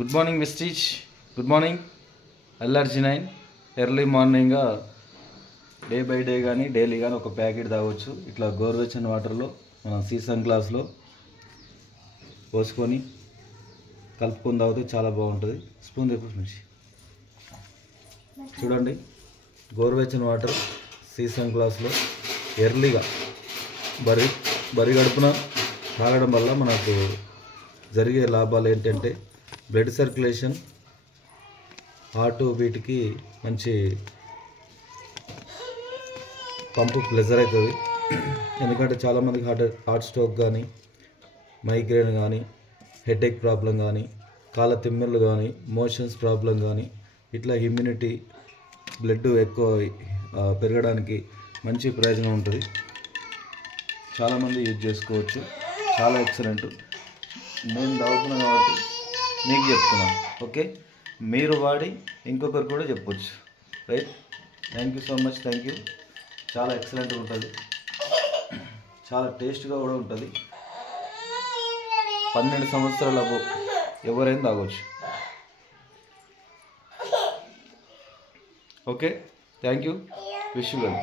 Good morning Vestige. Good morning LRG9. Early morning day by day కానీ daily కానీ ఒక packet తాగొచ్చు. ఇట్లా గోరువెచ్చని వాటర్లో మనం సీసన్ గ్లాస్లో పోసుకొని కలుపుకొని తాగితే చాలా బాగుంటుంది. స్పూన్ తెప్పు నుంచి చూడండి. గోరువెచ్చని వాటర్ సీసన్ గ్లాస్లో ఎర్లీగా బరి గడుపున తాగడం వల్ల మనకు జరిగే లాభాలు ఏంటంటే బ్లడ్ సర్క్యులేషన్, హార్ట్ వీటికి మంచి పంపు ప్లెజర్ అవుతుంది. ఎందుకంటే చాలామందికి హార్ట్ స్ట్రోక్ కానీ, మైగ్రేన్ కానీ, హెడేక్ ప్రాబ్లం కానీ, కాళ్ళ తిమ్మిర్లు కానీ, మోషన్స్ ప్రాబ్లం కానీ, ఇట్లా ఇమ్యూనిటీ బ్లడ్ ఎక్కువ పెరగడానికి మంచి ప్రయోజనం ఉంటుంది. చాలామంది యూజ్ చేసుకోవచ్చు. చాలా ఎక్సలెంట్. నేను తాగుతున్నాను కాబట్టి మీకు చెప్తున్నాను. ఓకే, మీరు వాడి ఇంకొకరు కూడా చెప్పొచ్చు. Right. Thank you so much. Thank you. చాలా ఎక్సలెంట్గా ఉంటుంది, చాలా టేస్ట్గా కూడా ఉంటుంది. 12 సంవత్సరాల ఎవరైనా తాగొచ్చు. Okay, thank you. Wish you well.